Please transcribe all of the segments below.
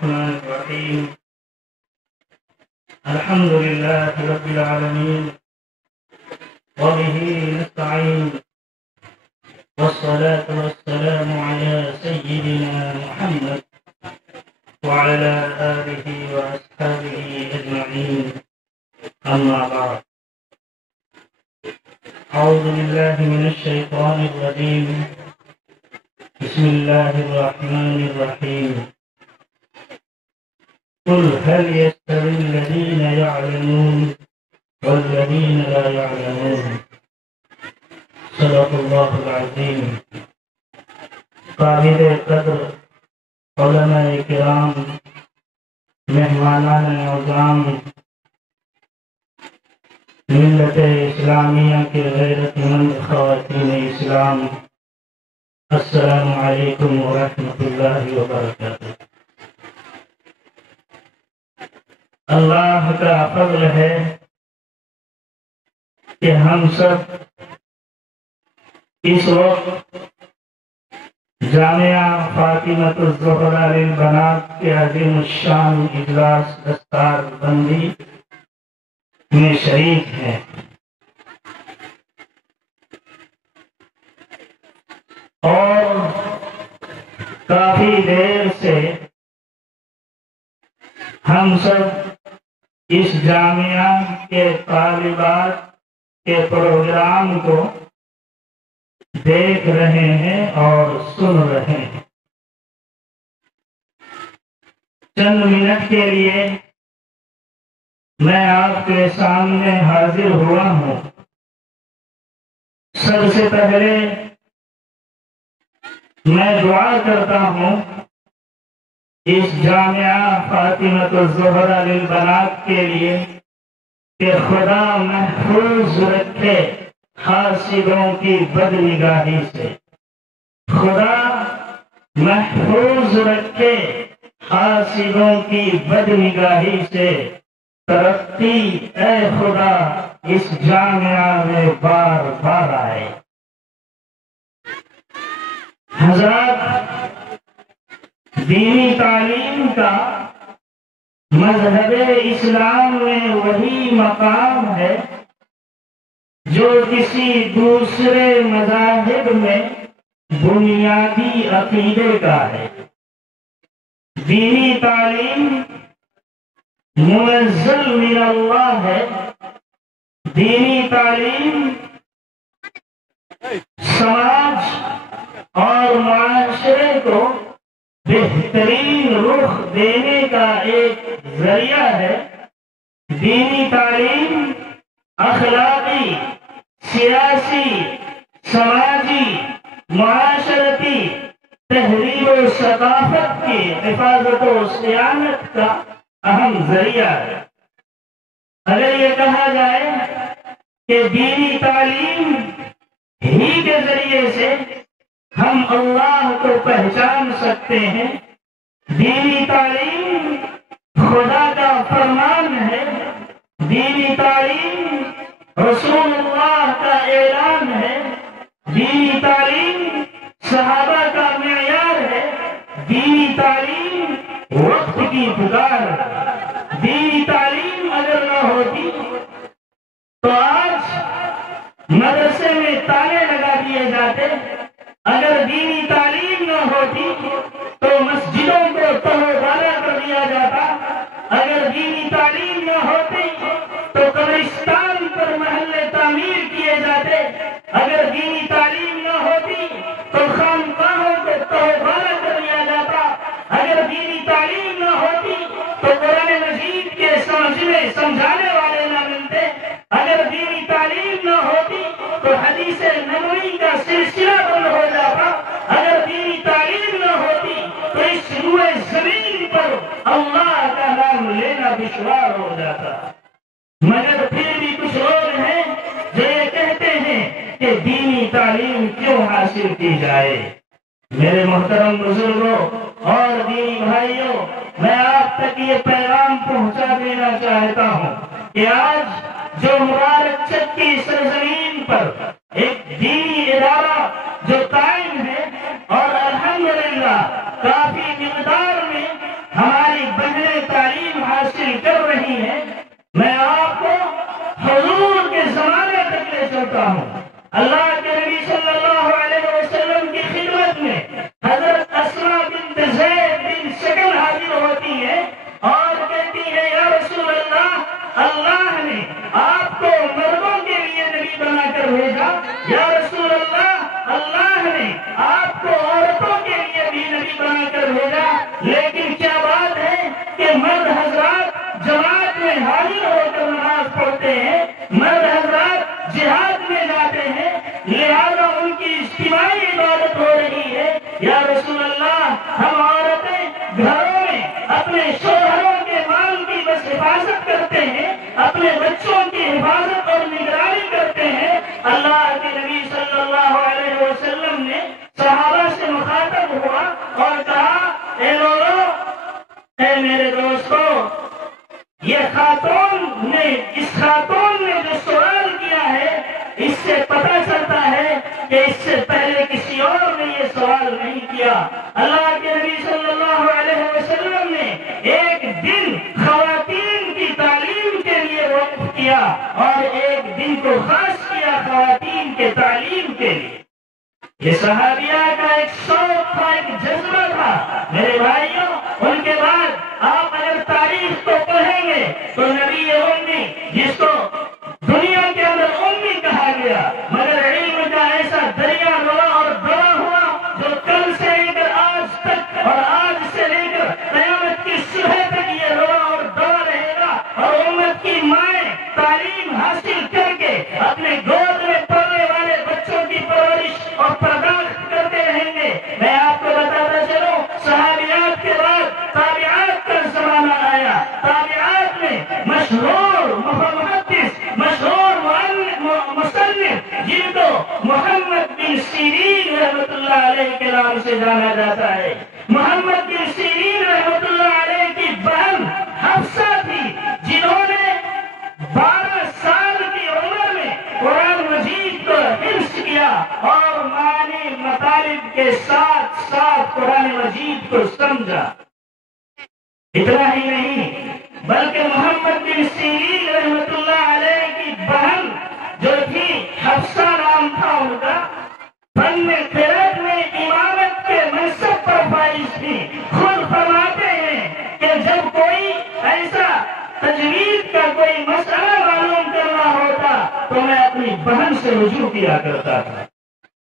الرحمن الرحيم الحمد لله رب العالمين وبه نستعين والصلاة والسلام على سيدنا محمد وعلى آله وأصحابه أجمعين أما بعد أعوذ بالله من الشيطان الرجيم بسم الله الرحمن الرحيم قل هل يستوي الذين يعلمون والذين لا يعلمون صدق الله العظيم قابل قدر علماء کرام مہمانان اعظام ملت اسلامیہ کے غیرت مند خواتین اسلام السلام علیکم ورحمۃ اللہ وبرکاتہ۔ اللہ کا فضل ہے کہ ہم سب اس وقت جامعہ فاطمۃ الزہرا للبنات کے عظیم الشان اجلاس دستار بندی میں شریک ہیں۔ اور کافی دیر سے ہم سب اس جامعہ کے طالبات کے پروگرام کو دیکھ رہے ہیں اور سن رہے ہیں۔ چند منٹ کے لیے میں آپ کے سامنے حاضر ہوا ہوں۔ سب سے پہلے میں دعا کرتا ہوں اس جامعہ فاطمۃ الزہرا للبنات کے لیے کہ خدا محفوظ رکھے حاسدوں کی بدنگاہی سے، خدا محفوظ رکھے حاسدوں کی بدنگاہی سے، ترقی اے خدا اس جامعہ میں بار بار آئے۔ حضرات، دینی تعلیم کا مذہب اسلام میں وہی مقام ہے جو کسی دوسرے مذاہب میں بنیادی عقیدے کا ہے۔ دینی تعلیم منزل من اللہ ہے۔ دینی تعلیم سماج اور معاشرے کو بہترین رخ دینے کا ایک ذریعہ ہے۔ دینی تعلیم اخلاقی، سیاسی، سماجی، معاشرتی تہذیب و ثقافت کی حفاظت و صیانت کا اہم ذریعہ ہے۔ اگر یہ کہا جائے کہ دینی تعلیم ہی کے ذریعے سے ہم اللہ کو پہچان سکتے ہیں، دینی تعلیم خدا کا فرمان ہے، دینی تعلیم رسول اللہ کا اعلان ہے، دینی تعلیم صحابہ کا معیار ہے، دینی تعلیم وقت کی پکار ہے۔ دینی تعلیم اگر نہ ہوتی تو آج مدرسے میں تالے لگا دیے جاتے، اگر دینی تعلیم نہ ہوتی تو مسجدوں کو تہوارہ کر دیا جاتا، اگر دینی تعلیم نہ ہوتی تو قبرستان پر محلے تعمیر کیے جاتے، اگر دینی تعلیم نہ ہوتی تو خانقاہوں کو تہوارہ کر دیا جاتا، اگر دینی تعلیم نہ ہوتی تو قرآن مجید کے سمجھانے والے نہ ملتے، اگر دینی تعلیم نہ ہوتی تو حدیث نبوی کا سلسلہ بند ہو جاتا، اگر دینی تعلیم نہ ہوتی تو اس روئے زمین پر اللہ کا نام لینا دشوار ہو جاتا۔ مگر پھر بھی کچھ لوگ ہیں جو یہ کہتے ہیں کہ دینی تعلیم کیوں حاصل کی جائے۔ میرے محترم بزرگوں اور دینی بھائیوں، میں آپ تک یہ پیغام پہنچا دینا چاہتا ہوں کہ آج جو مبارک چک کی سرزمین پر ایک دینی ادارہ جو قائم ہے اور الحمدللہ کافی مقدار میں ہماری ہوتی ہے اور کہتی ہے یا رسول اللہ، اللہ نے آپ کو مردوں کے لیے نبی بنا کر بھیجا، یا رسول اللہ، اللہ نے آپ کو عورتوں کے لیے بھی نبی بنا کر بھیجا، لیکن کیا بات ہے کہ مرد حضرات جماعت میں حاضر ہو کر نماز پڑھتے ہیں، مرد حضرات جہاد میں جاتے ہیں، لہذا ان کی اجتماعی عبادت ہو رہی ہے، یا رسول اللہ ہم عورتیں گھروں میں اپنے شوہروں کے مال کی بس حفاظت کرتے ہیں، اپنے بچوں کی حفاظت اور نگرانی کرتے ہیں۔ اللہ کے نبی صلی اللہ علیہ وسلم نے صحابہ سے مخاطب ہوا اور کہا، اے لوگو، اے میرے دوستو، یہ اس خاتون نے جو سوال کیا ہے، اس سے پتہ چلتا ہے کہ اس سے پہلے کسی اور نے یہ سوال نہیں کیا۔ اللہ کے نبی صلی اللہ علیہ وسلم نے ایک دن خواتین کی تعلیم کے لیے وقف کیا اور ایک دن کو خاص کیا خواتین کے تعلیم کے لیے۔ یہ صحابیہ کا ایک شوق تھا، ایک جذبہ تھا۔ میرے بھائیوں، ان کے بعد آپ اگر تاریخ کو پڑھیں گے تو نبی امی، جس کو دنیا کے اندر امی کہا گیا، مگر علم کا ایسا دریا روا اور بڑا ہوا جو کل سے لے کر آج تک اور آج سے لے کر قیامت کی صبح تک یہ روا اور بڑا رہے گا، اور امت کی مائیں تعلیم حاصل کر کے اپنے گود میں پڑنے والے بچوں کی پرورش اور پرداخت کرتے رہیں گے۔ میں آپ کو بتاتا چلوں، صحابیات کے بعد تابعات کا زمانہ آیا۔ تابعات میں مشہور محدث، مشہور مصنف، جن کو محمد بن سیرین رحمۃ اللہ علیہ کے نام سے جانا جاتا ہے۔ محمد بن سیرین رحمۃ اللہ علیہ کی بہن حفصہ تھی، جنہوں نے 12 سال کی عمر میں قرآن مجید کو حفظ کیا اور معنی مطالب کے ساتھ ساتھ قرآن مجید کو سمجھا۔ اتنا ہی نہیں بلکہ محمد بن سیرین رحمۃ اللہ علیہ کی بہن جو تھی، حفصہ نام تھا ان کا، فن قرأت میں امامت کے منصب پر فائز تھی۔ خود فرماتے ہیں کہ جب کوئی ایسا تجوید کا کوئی مسئلہ معلوم کرنا ہوتا تو میں اپنی بہن سے رجوع کیا کرتا تھا۔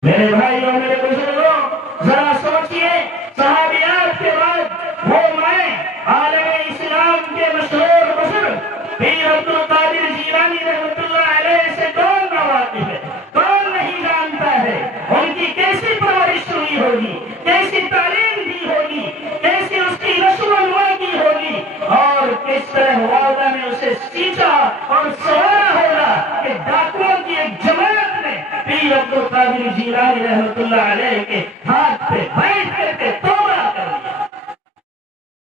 میرے بھائیوں، میرے بزرگوں، ذرا سوچئے، صحابیات کے بعد وہ میں عالم اسلام کے مشہور بزرگ پیر عبد القادر جیلانی رحمۃ اللہ علیہ سے کون نہ واقف ہے، کون نہیں جانتا ہے؟ ان کی کیسی پرورش ہوئی ہوگی، کیسی تعلیم دی ہوگی، کیسی اس کی نشو و نما کی ہوگی، اور کس طرح والدہ نے اسے سینچا اور سوارا ہوگا کہ ڈاکوؤں کی ایک جماعت نے پیر عبد القادر جیلانی رحمۃ اللہ علیہ کے ہاتھ پہ بیٹھ کر کے توبہ کر دیا۔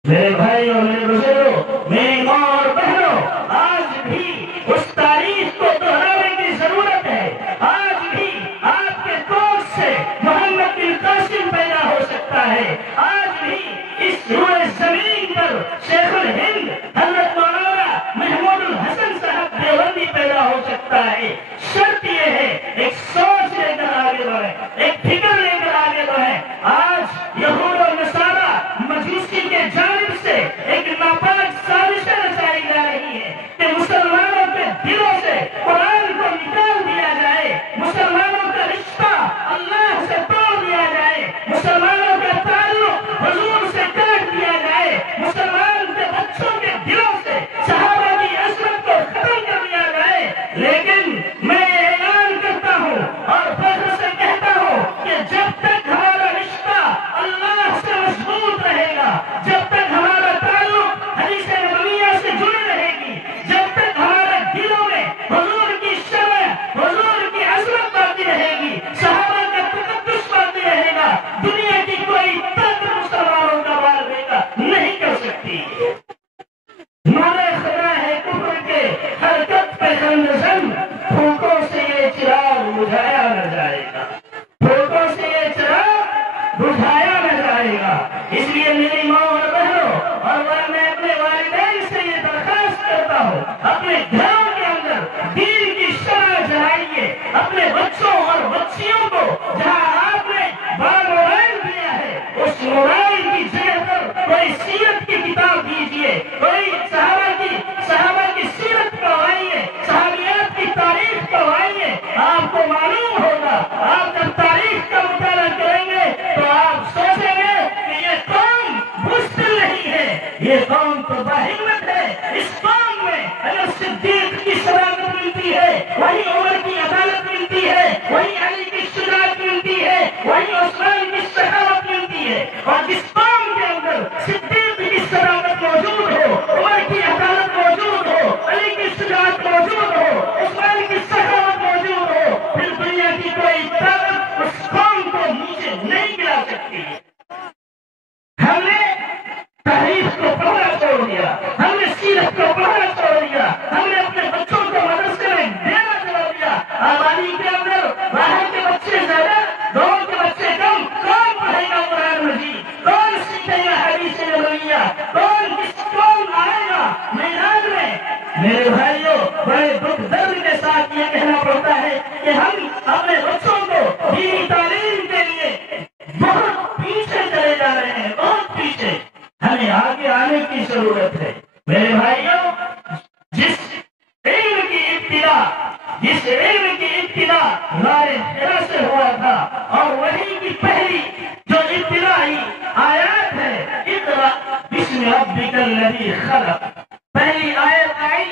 میرے بھائیوں، میرے بزرگوں، میری ماں اور بہنوں، آج بھی اس تاریخ کو دہرانے کی ضرورت ہے۔ آج بھی آپ کے دوست سے محمد بن قاسم پیدا ہو سکتا ہے۔ آج بھی اس روئے زمین پر شیخ الہند حضرت مولانا محمود الحسن صاحب دیوبندی پیدا ہو سکتا ہے۔ شرط یہ ہے ایک سوچ لے کر آگے بڑھیں، ایک فکر لے کر آگے بڑھیں۔ آج یہود و نصارہ مجوسی کے جانب سے ایک ناپاک سازش رچائی جا رہی ہے کہ مسلمانوں کے دلوں سے قرآن کو نکال دیا جائے، مسلمانوں کا رشتہ اللہ سے توڑ دیا جائے، مسلمانوں کا تعلق حضور سے کاٹ دیا جائے، مسلمان کے بچوں کے دلوں سے صحابہ کی عظمت کو ختم کر دیا جائے۔ لیکن میں اعلان کرتا ہوں اور فخر سے کہتا ہوں کہ جب تک ہمارا رشتہ اللہ سے مضبوط رہے گا، جب تک ہمارا تعلق حدیث نبویہ سے جڑی رہے گی، جب تک ہمارے دلوں میں حضور کی شمع، حضور کی عظمت باقی رہے گی، صحابہ کا تقدس باقی رہے گا، دنیا کی کوئی طاقت مسلمانوں کا بال بیٹا نہیں کر سکتی۔ نعرہ خدا ہے کفر کے حرکت پہ خندزن، پھوکوں سے یہ چراغ بجھایا نہ جائے گا، پھوکوں سے یہ چراغ بجھایا نہ جائے گا۔ اس لیے میری ماں اور بہنوں، اور میں اپنے والدین سے یہ درخواست کرتا ہوں، اپنے گھروں کے اندر دین کی شمع جلائیے، اپنے بچوں اور بچیوں کو جہاں آپ نے بڑا موبائل دیا ہے، اس موبائل کی جگہ پر کوئی سیرت کی کتاب قوم تو باہمت ہے، اس قوم میں اگر صدیق کی صداقت ملتی ہے، وہی عمر کی عدالت ملتی ہے، وہی علی کی شجاعت ملتی ہے، وہی عثمان کی سخاوت ملتی ہے۔ اور جس قوم کے اندر صدیق کی صداقت موجود ہو، عمر کی عدالت موجود ہو، علی کی شجاعت موجود ہو، عثمان کی سخاوت موجود ہو، پھر دنیا کی کوئی طاقت اس قوم کو نیچے نہیں گرا سکتی۔ ہم نے تاریخ کو پڑھنا چھوڑ دیا، ہم نے سیرت کو پڑھنا چھوڑ دیا، ہم نے اپنے بچوں کو مدرسے میں دینا چھوڑ دیا۔ آبادی کے اندر باہر کے بچے زیادہ، گاؤں کے بچے کم۔ کون پڑھے گا قرآن مجید؟ کون سیکھے گا حدیث نبویہ؟ کون آئے گا میدان میں؟ میرے بھائیوں، بڑے دکھ درد کے ساتھ یہ کہنا پڑتا ہے کہ ہم اپنے بچوں کو دینی تعلیم کے لیے بہت پیچھے چلے جا رہے ہیں، بہت پیچھے۔ ہمیں آگے آنے کی ضرورت ہے۔ میرے بھائیوں، جس علم کی ابتدا غار حرا سے ہوا تھا، اور وہی کی پہلی جو ابتدائی آیات ہے، اقرأ بسم ربک الذی خلق، پہلی آیت آئی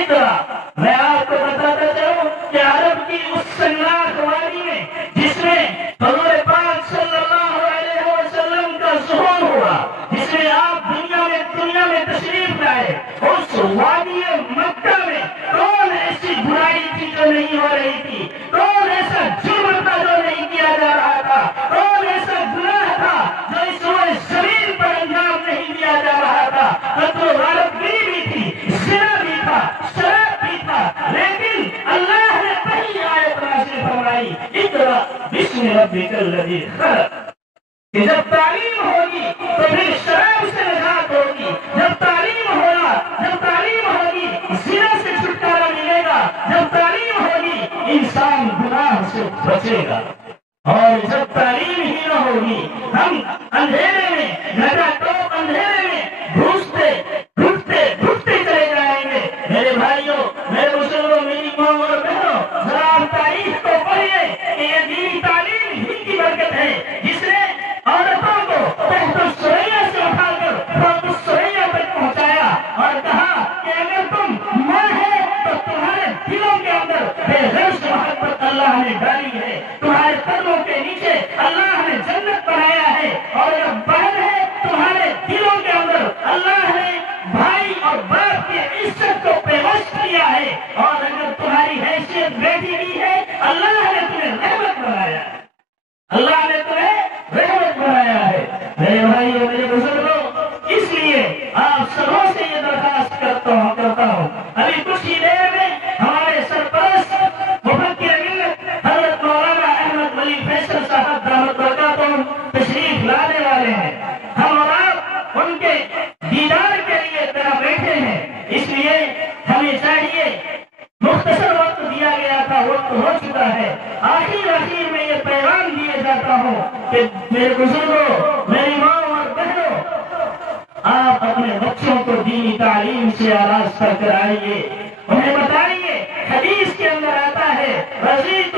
اقرأ۔ میں آپ کو بتاتا چلوں کہ عرب کی اس سنگلاخ وادی میں جس میں حضور پاک صلی اللہ علیہ وسلم کا ظہور ہوا، جس میں آپ دنیا میں تشریف لائے، اس وادی مکہ میں کون ایسی برائی تھی جو نہیں ہو رہی تھی؟ کون ایسا جرم تھا جو نہیں کیا جا رہا تھا؟ کون ایسا گناہ تھا جو اس روئے زمین پر انجام نہیں دیا جا رہا تھا؟ قتل و غارتگری بھی تھی، زنا بھی تھا، شراب بھی تھا، لیکن اللہ نے پہلی آیت نازل فرمائی اقرأ بسم ربک الذی خلق، کہ جب تعلیم ہوگی تو پھر شراب سے نجات ہوگی، جب تعلیم ہوگی زنا سے چھٹکارا ملے گا، جب تعلیم ہوگی انسان گناہ سے بچے گا۔ اور جب تعلیم ہی نہ ہوگی ہم اندھیرے میں ٹوپ اندھیرے میں گھٹتے چلے جائیں گے۔ میرے بھائیوں، میرے بزرگوں، میری ماں اور بہنوں، ذرا آپ تاریخ کو پڑھیے کہ یہ دینی تعلیم ہی کی برکت ہے جس نے عورتوں کو تحت السریا سے اٹھا کر فوق السریا تک پہنچایا، اور کہا کہ اگر تم ماں ہے تو تمہارے دلوں کے اندر بے غرض محبت اللہ نے ڈالی ہے، تمہارے قدموں کے نیچے اللہ نے جنت بنایا ہے، اور اگر بہن ہے تمہارے دلوں کے اندر اللہ نے بھائی اور باپ کی عزت کو پیوست کیا ہے، اور اگر تمہاری حیثیت بیٹی کی ہے اللہ نے تمہیں رحمت بنایا ہے، اللہ نے تمہیں رحمت بنایا ہے۔ میرے بھائیوں، میرے بزرگوں، اس لیے آپ سبوں سے یہ درخواست کرتا ہوں ابھی کچھ ہی دیر میں ہمارے سرپرست مفکر ملت حضرت مولانا احمد ولی فیصل صاحب دامت برکاتہم تشریف لانے والے ہیں۔ ہم اور آپ ان کے دیدار کے لیے طرح بیٹھے ہیں، اس لیے ہمیں چاہیے، مختصر وقت دیا گیا تھا، وقت ہو چکا ہے، آخر میں یہ پیغام دیے جاتا ہوں کہ میرے بزرگوں، میری ماں اور بہنوں، آپ اپنے بچوں کو دینی تعلیم سے آراستہ کرائیے، انہیں بتائیے۔ حدیث کے اندر آتا ہے رضیت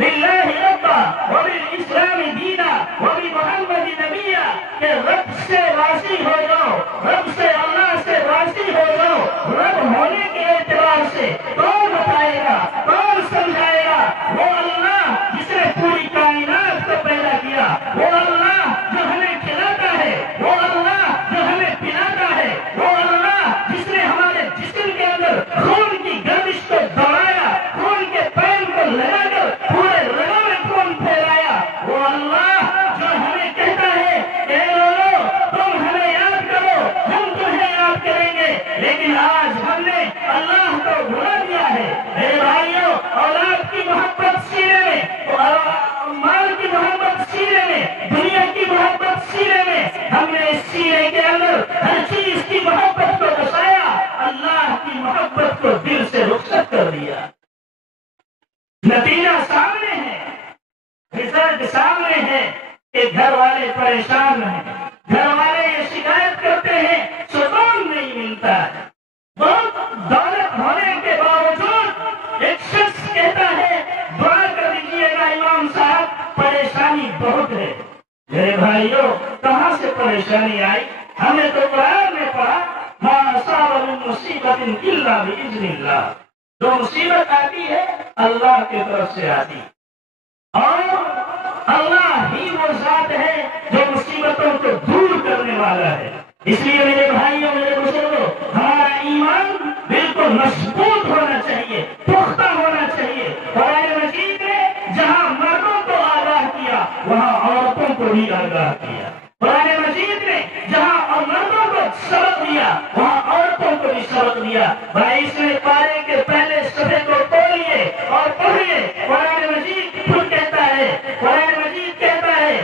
باللہ ربا وبالاسلام دینا وبمحمد نبیا، کہ رب سے راضی ہو جاؤ، رب سے، اللہ سے راضی ہو جاؤ۔ رب ہونے کے اعتبار سے کون بتائے گا، کون سمجھائے گا؟ وہ اللہ جس نے پوری کائنات کو پیدا کیا، وہ اللہ جو ہمیں کھلاتا ہے، وہ اللہ جو ہمیں پلاتا ہے، وہ اللہ جس نے ہمارے جسم کے اندر خون کی گردش کو دوڑایا، خون کے پین کو لگا کر پورے رگوں میں خون پھیلایا، وہ اللہ جو ہمیں کہتا ہے کہ اے لوگو تم ہمیں یاد کرو، ہم تمہیں یاد کریں گے، لیکن آج ہم نے اللہ کو بھلا دیا ہے۔ میرے بھائیوں، اولاد کی محبت سینے میں، مال کی محبت سینے میں، دنیا کی محبت سینے میں، ہم نے اس سینے کے اندر ہر چیز کی محبت کو بسایا، اللہ کی محبت کو دل سے رخصت کر دیا۔ نتیجہ سامنے ہے، رزلٹ سامنے ہے کہ گھر والے پریشان ہیں، گھر والے یہ شکایت کرتے ہیں سکون نہیں ملتا ہے۔ بہت دولت ہونے کے باوجود ایک شخص کہتا ہے دعا کر دیجیے گا امام صاحب، پریشانی بہت ہے۔ میرے بھائیوں، کہاں سے پریشانی آئی؟ ہمیں تو قرآن میں پڑھا مصیبت الا باذن اللہ، جو مصیبت آتی ہے اللہ کی طرف سے آتی، اور اللہ ہی وہ ذات ہے جو مصیبتوں کو دور کرنے والا ہے۔ اس لیے میرے بھائیوں، میرے بزرگوں، ہمارا ایمان بالکل مضبوط ہونا چاہیے، پختہ ہونا چاہیے۔ قرآن مجید نے جہاں مردوں کو آگاہ کیا وہاں عورتوں کو بھی آگاہ کیا۔ قرآن مجید نے جہاں مردوں کو سبق دیا وہاں عورتوں کو بھی سبق دیا۔ 22ویں پارے کے پہلے صفحے کو توڑیے اور پڑھیے، قرآن مجید خود کہتا ہے، قرآن مجید کہتا ہے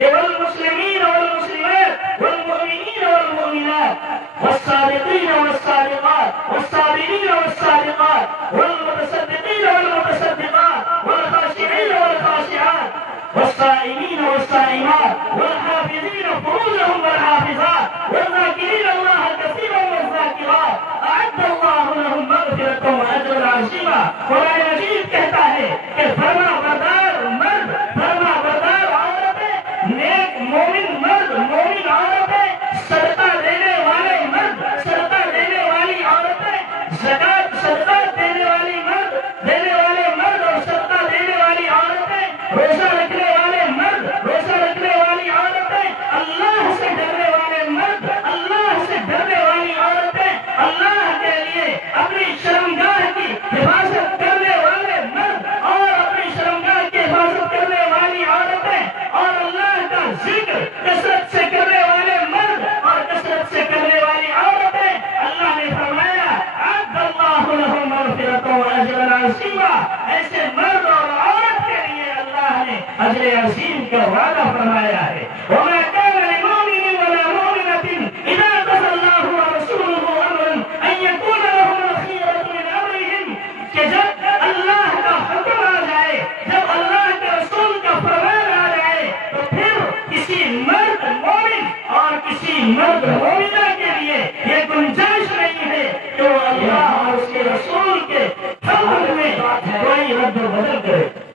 کہ والمسلمین والمسلمات والمؤمنین والمؤمنات والصادقین والصادقات والصابرین والصادقات والمتصدقین والمتصدقات والخاشعین والخاشعات والصائمین والصائمات والحافظین فروجهم والحافظات والذاکرین اللہ کثیرا والذاکرات اعد اللہ لهم مغفرۃ واجرا عظیما۔ قرآن مجید کہتا ہے کہ فرما بردار مرد، فرما بردار عورتیں، نیک مومن مرد، مومن عورتیں، صدقہ دینے والے مرد، صدقہ دینے والی عورتیں، زکات صدقہ دینے والی مرد، دینے والے مرد اور صدقہ دینے والی عورتیں، روزہ رکھنے والے مرد، روزہ رکھنے والی عورتیں، اللہ سے ڈرنے والے مرد، اللہ سے ڈرنے والی عورتیں، اللہ کے لیے اپنی شرمگاہ کی حفاظت کرنے والے مرد اور اپنی شرمگاہ کی حفاظت کرنے والی عورتیں، اور اللہ کا ذکر کثرت سے کرنے والے مرد اور کثرت سے کرنے والی عورتیں۔ اللہ نے فرمایا اعد اللہ لهم مغفرۃ واجرا عظیما، ایسے مرد اور عورت کے لیے اللہ نے اجر عظیم کا وعدہ فرمایا ہے۔ وما كان لمؤمن ولا مؤمنة اذا قضى الله ورسوله امرا ان يكون لهم الخيرة من امرهم، کہ جب اللہ کا حکم آ جائے، جب اللہ کے رسول کا فرمان آ جائے تو پھر کسی مرد مومن اور کسی مرد مومنہ کے لیے یہ گنجائش نہیں ہے کہ وہ اللہ اور اس کے رسول کے حکم میں کوئی رد و بدل کرے۔